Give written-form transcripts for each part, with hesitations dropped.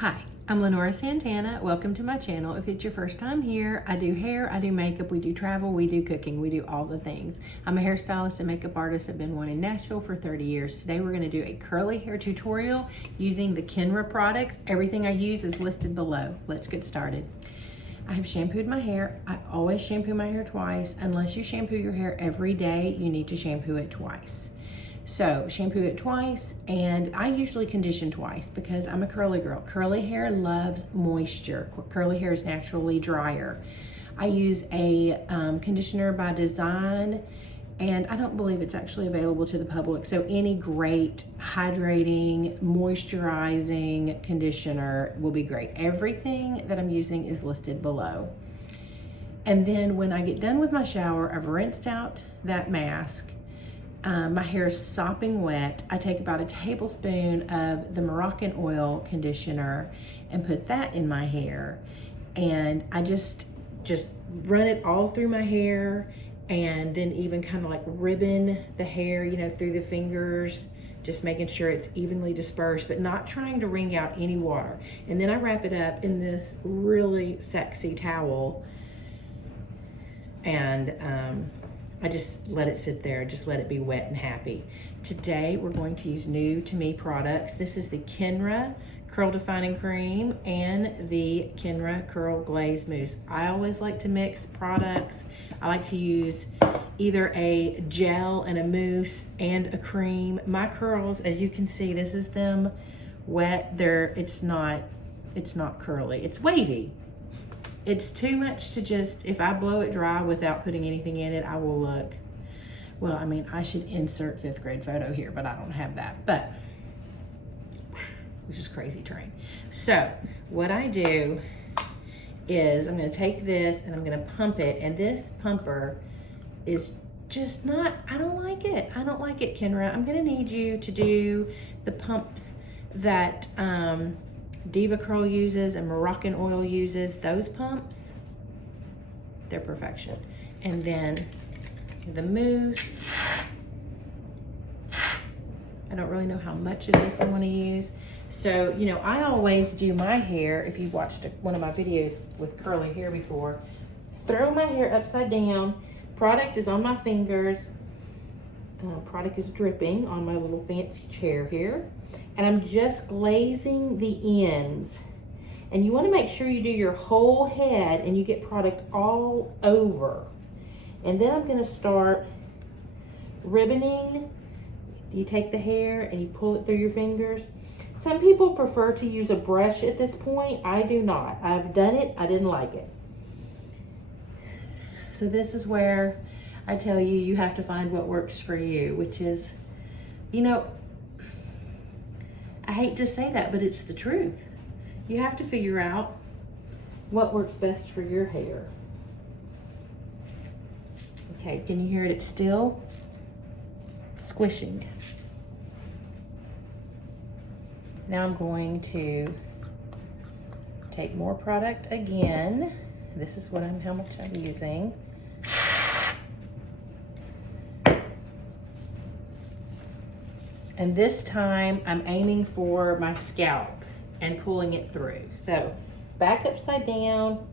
Hi, I'm Lenora Santana. Welcome to my channel. If it's your first time here, I do hair, I do makeup, we do travel, we do cooking, we do all the things. I'm a hairstylist and makeup artist. I've been one in Nashville for 30 years. Today we're gonna do a curly hair tutorial using the Kenra products. Everything I use is listed below. Let's get started. I have shampooed my hair. I always shampoo my hair twice. Unless you shampoo your hair every day, you need to shampoo it twice. So shampoo it twice, and I usually condition twice because I'm a curly girl. Curly hair loves moisture. Curly hair is naturally drier. I use a conditioner by design, and I don't believe it's actually available to the public. So any great hydrating, moisturizing conditioner will be great. Everything that I'm using is listed below. And then when I get done with my shower, I've rinsed out that mask. My hair is sopping wet. I take about a tablespoon of the Moroccan oil conditioner and put that in my hair. And I just run it all through my hair, and then even kind of like ribbon the hair, you know, through the fingers, just making sure it's evenly dispersed, but not trying to wring out any water. And then I wrap it up in this really sexy towel, and I just let it sit there, just let it be wet and happy. Today, we're going to use new to me products. This is the Kenra Curl Defining Cream and the Kenra Curl Glaze Mousse. I always like to mix products. I like to use either a gel and a mousse and a cream. My curls, as you can see, this is them wet. It's not curly, it's wavy. It's too much to just, if I blow it dry without putting anything in it, I will look, well, I mean, I should insert 5th grade photo here, but I don't have that, but, which is crazy train. So what I do is I'm gonna take this and I'm gonna pump it, and this pumper is just not, I don't like it. I don't like it, Kenra. I'm gonna need you to do the pumps that, Diva Curl uses and Moroccan oil uses. Those pumps, they're perfection. And then the mousse, I don't really know how much of this I want to use. So, you know, I always do my hair, if you watched one of my videos with curly hair before, throw my hair upside down, product is on my fingers, product is dripping on my little fancy chair here. And I'm just glazing the ends. And you want to make sure you do your whole head and you get product all over. And then I'm going to start ribboning. You take the hair and you pull it through your fingers. Some people prefer to use a brush at this point. I do not. I've done it. I didn't like it. So this is where I tell you, you have to find what works for you, which is, you know, I hate to say that, but it's the truth. You have to figure out what works best for your hair. Okay, can you hear it? It's still squishing. Now I'm going to take more product again. This is how much I'm using. And this time I'm aiming for my scalp and pulling it through. So back upside down.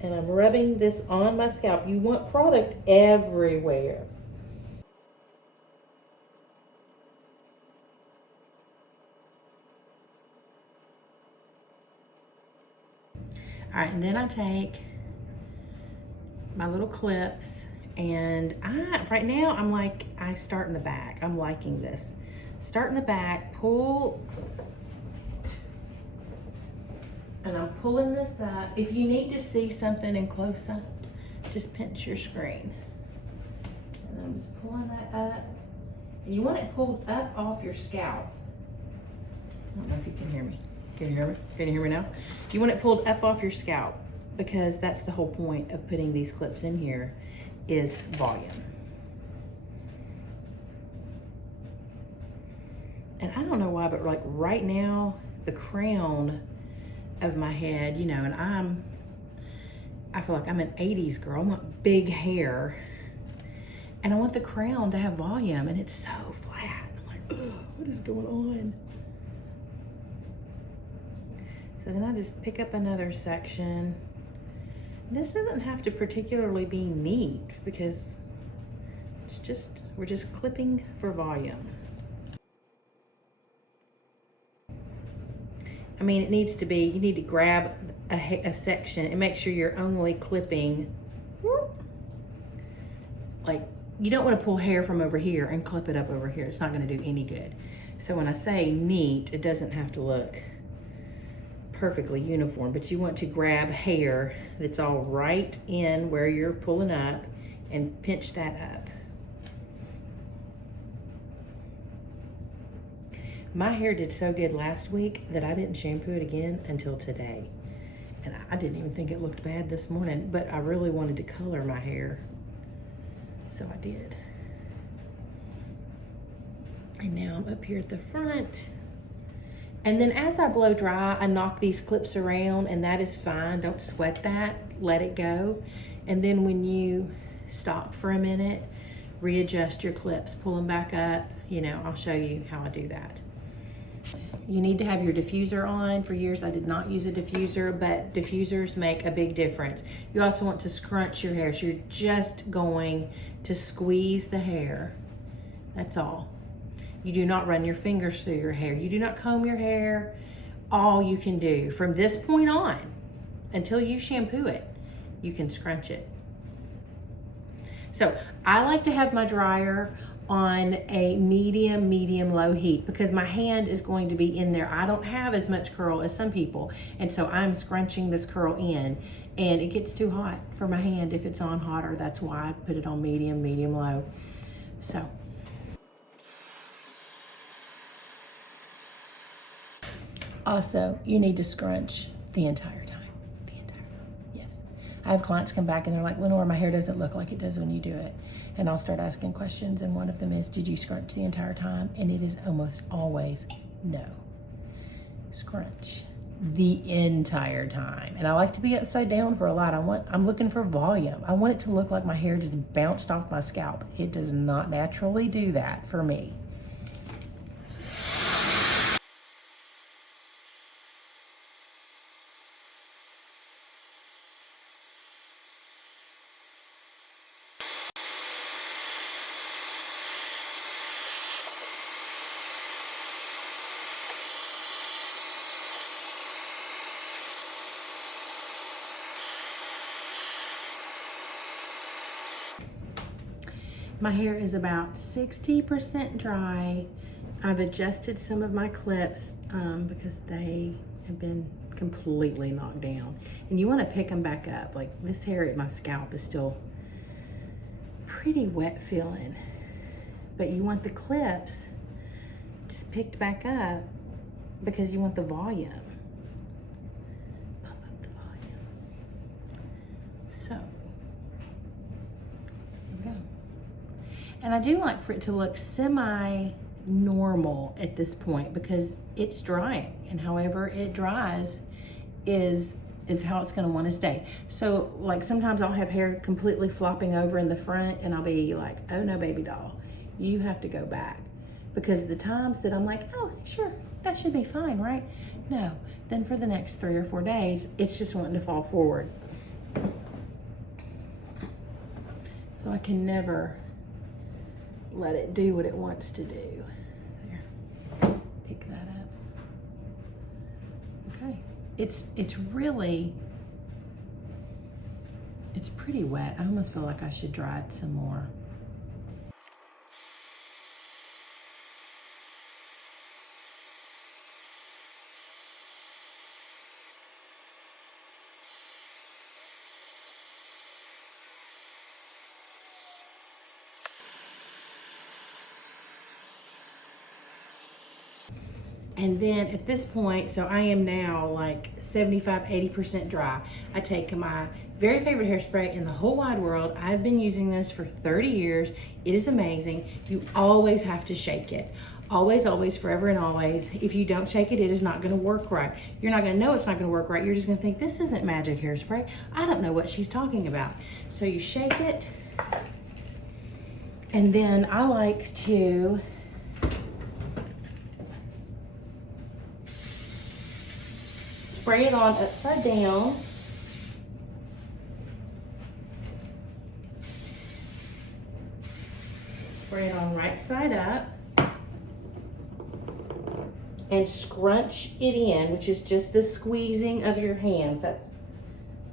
And I'm rubbing this on my scalp. You want product everywhere. All right, and then I take my little clips, and right now I start in the back. I'm liking this. Start in the back, pull, and I'm pulling this up. If you need to see something in close up, just pinch your screen. And I'm just pulling that up. And you want it pulled up off your scalp. I don't know if you can hear me. Can you hear me? Can you hear me now? You want it pulled up off your scalp, because that's the whole point of putting these clips in here, is volume. And I don't know why, but like right now, the crown of my head, you know, and I feel like I'm an 80s girl. I want big hair. And I want the crown to have volume, and it's so flat. I'm like, ugh. is going on? So then I just pick up another section. This doesn't have to particularly be neat because it's just, we're just clipping for volume. I mean, it needs to be, you need to grab a section and make sure you're only clipping, like, you don't want to pull hair from over here and clip it up over here. It's not going to do any good. So when I say neat, it doesn't have to look perfectly uniform, but you want to grab hair that's all right in where you're pulling up and pinch that up. My hair did so good last week that I didn't shampoo it again until today. And I didn't even think it looked bad this morning, but I really wanted to color my hair, so I did. And now I'm up here at the front. And then as I blow dry, I knock these clips around, and that is fine. Don't sweat that, let it go. And then when you stop for a minute, readjust your clips, pull them back up. You know, I'll show you how I do that. You need to have your diffuser on. For years I did not use a diffuser, but diffusers make a big difference. You also want to scrunch your hair. So you're just going to squeeze the hair. That's all. You do not run your fingers through your hair. You do not comb your hair. All you can do from this point on until you shampoo it, you can scrunch it. So I like to have my dryer on a medium low heat because my hand is going to be in there. I don't have as much curl as some people, and so I'm scrunching this curl in, and it gets too hot for my hand if it's on hotter. That's why I put it on medium low. So also, you need to scrunch the entire time. Yes. I have clients come back and they're like, Lenora, my hair doesn't look like it does when you do it. And I'll start asking questions, and one of them is, did you scrunch the entire time? And it is almost always no. Scrunch the entire time. And I like to be upside down for a lot. I'm looking for volume. I want it to look like my hair just bounced off my scalp. It does not naturally do that for me. My hair is about 60% dry. I've adjusted some of my clips because they have been completely knocked down. And you want to pick them back up. Like this hair at my scalp is still pretty wet feeling. But you want the clips just picked back up because you want the volume. Pump up the volume. So, here we go. And I do like for it to look semi-normal at this point because it's drying, and however it dries is how it's gonna wanna stay. So like sometimes I'll have hair completely flopping over in the front and I'll be like, oh no, baby doll, you have to go back. Because the times that I'm like, oh sure, that should be fine, right? No, then for the next 3 or 4 days, it's just wanting to fall forward. So I can never let it do what it wants to do. There, pick that up. Okay, it's pretty wet. I almost feel like I should dry it some more. And then at this point, so I am now like 75, 80% dry. I take my very favorite hairspray in the whole wide world. I've been using this for 30 years. It is amazing. You always have to shake it. Always, always, forever and always. If you don't shake it, it is not gonna work right. You're not gonna know it's not gonna work right. You're just gonna think, this isn't magic hairspray. I don't know what she's talking about. So you shake it. And then I like to spray it on upside down. Spray it on right side up. And scrunch it in, which is just the squeezing of your hands. That's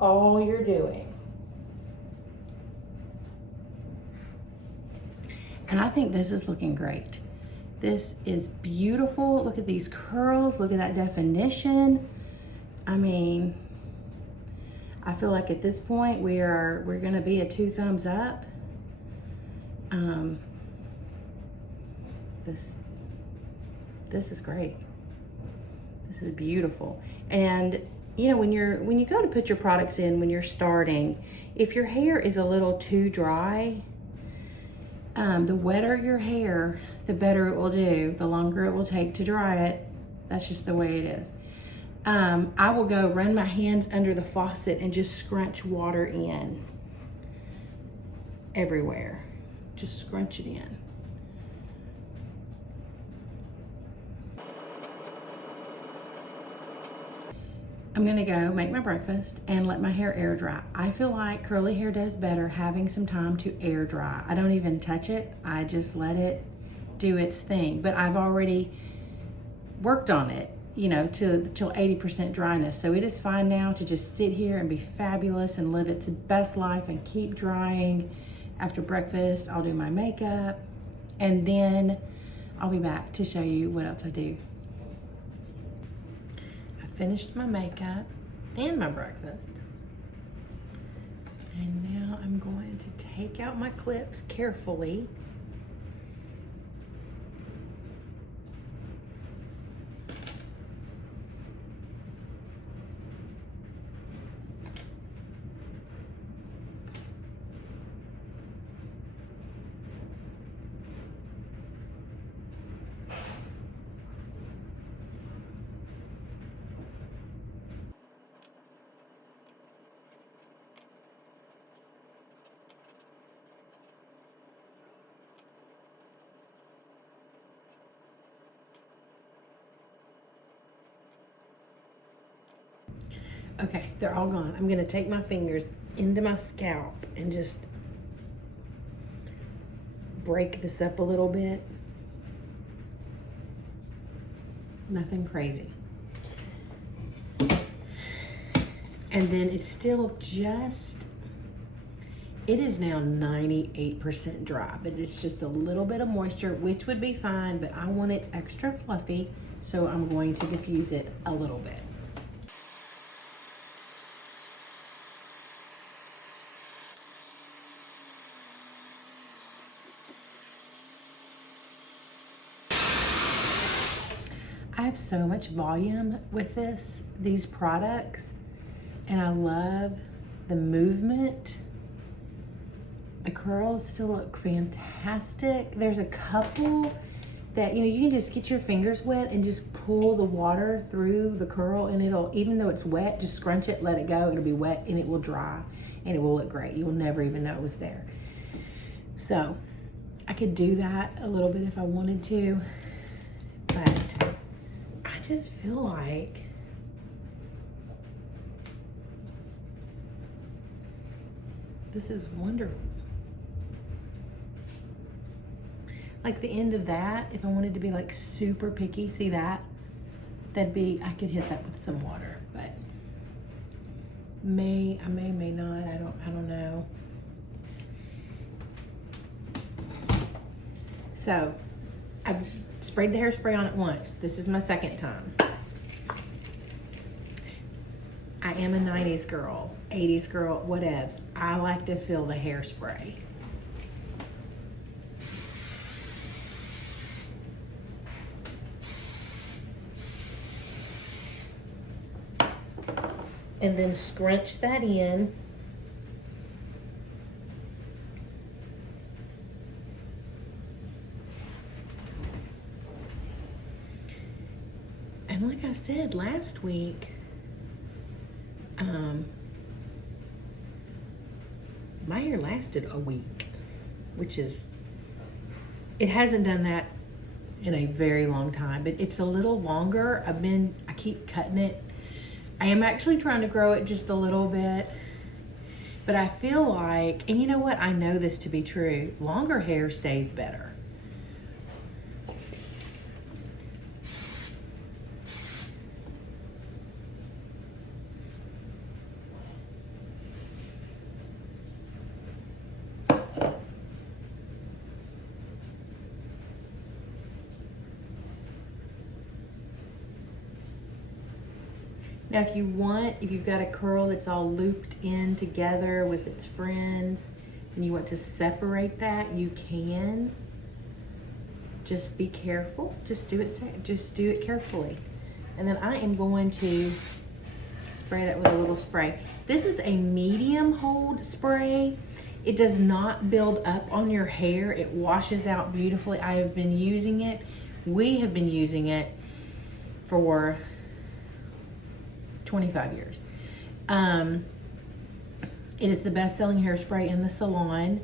all you're doing. And I think this is looking great. This is beautiful. Look at these curls. Look at that definition. I mean, I feel like at this point we're gonna be a 2 thumbs up. This is great. This is beautiful. And you know, when you go to put your products in when you're starting, if your hair is a little too dry, the wetter your hair, the better it will do, the longer it will take to dry it. That's just the way it is. I will go run my hands under the faucet and just scrunch water in everywhere. Just scrunch it in. I'm gonna go make my breakfast and let my hair air dry. I feel like curly hair does better having some time to air dry. I don't even touch it. I just let it do its thing. But I've already worked on it, you know, till 80% dryness. So it is fine now to just sit here and be fabulous and live its best life and keep drying. After breakfast, I'll do my makeup and then I'll be back to show you what else I do. Finished my makeup and my breakfast. And now I'm going to take out my clips carefully. Okay, they're all gone. I'm gonna take my fingers into my scalp and just break this up a little bit. Nothing crazy. And then it's still just, it is now 98% dry, but it's just a little bit of moisture, which would be fine, but I want it extra fluffy, so I'm going to diffuse it a little bit. I have so much volume with these products, and I love the movement. The curls still look fantastic. There's a couple that, you know, you can just get your fingers wet and just pull the water through the curl, and it'll, even though it's wet, just scrunch it, let it go, it'll be wet and it will dry and it will look great. You'll never even know it was there. So I could do that a little bit if I wanted to, but I just feel like this is wonderful. Like the end of that, if I wanted to be like super picky, see that? That'd be, I could hit that with some water, but I may not, I don't know. So I've sprayed the hairspray on it once. This is my second time. I am a 90s girl, 80s girl, whatevs. I like to feel the hairspray. And then scrunch that in. And like I said last week, my hair lasted a week, which is, it hasn't done that in a very long time, but it's a little longer. I keep cutting it I am actually trying to grow it just a little bit, but I feel like, and you know what? I know this to be true. Longer hair stays better. Now, if you've got a curl that's all looped in together with its friends and you want to separate that, you can. Just be careful. Just do it carefully. And then I am going to spray that with a little spray. This is a medium hold spray. It does not build up on your hair. It washes out beautifully. I have been using it. We have been using it for 25 years. It is the best-selling hairspray in the salon.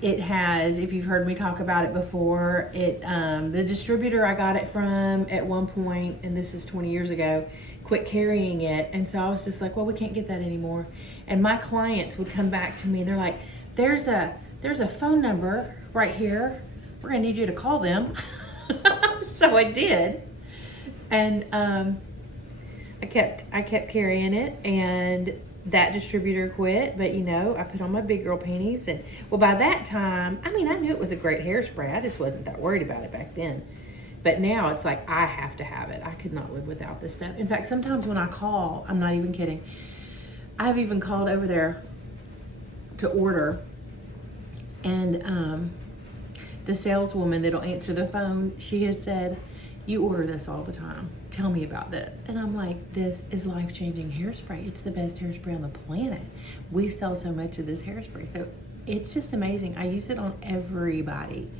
It has, if you've heard me talk about it before, the distributor I got it from at one point, and this is 20 years ago, quit carrying it. And so I was just like, well, we can't get that anymore. And my clients would come back to me. They're like, there's a phone number right here. We're gonna need you to call them. So I did. And I kept carrying it, and that distributor quit, but you know, I put on my big girl panties, and well, by that time, I mean, I knew it was a great hairspray. I just wasn't that worried about it back then. But now it's like, I have to have it. I could not live without this stuff. In fact, sometimes when I call, I'm not even kidding, I've even called over there to order, and the saleswoman that'll answer the phone, she has said, you order this all the time. Tell me about this. And I'm like, this is life-changing hairspray. It's the best hairspray on the planet. We sell so much of this hairspray. So it's just amazing. I use it on everybody.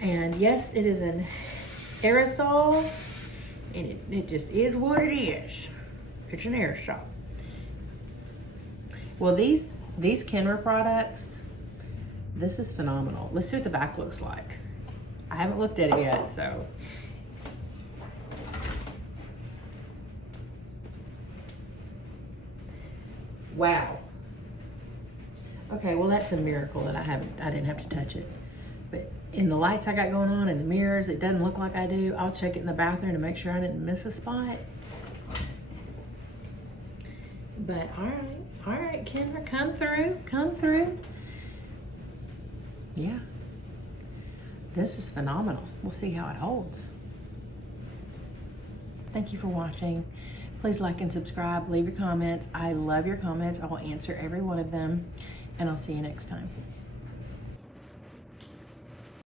And yes, it is an aerosol, and it just is what it is. It's an aerosol. Well, these Kenra products, this is phenomenal. Let's see what the back looks like. I haven't looked at it yet, so. Wow. Okay, well, that's a miracle that I didn't have to touch it. But in the lights I got going on, in the mirrors, it doesn't look like I do. I'll check it in the bathroom to make sure I didn't miss a spot. But all right, Kenra, come through. Yeah. This is phenomenal. We'll see how it holds. Thank you for watching. Please like and subscribe, leave your comments. I love your comments. I will answer every one of them, and I'll see you next time.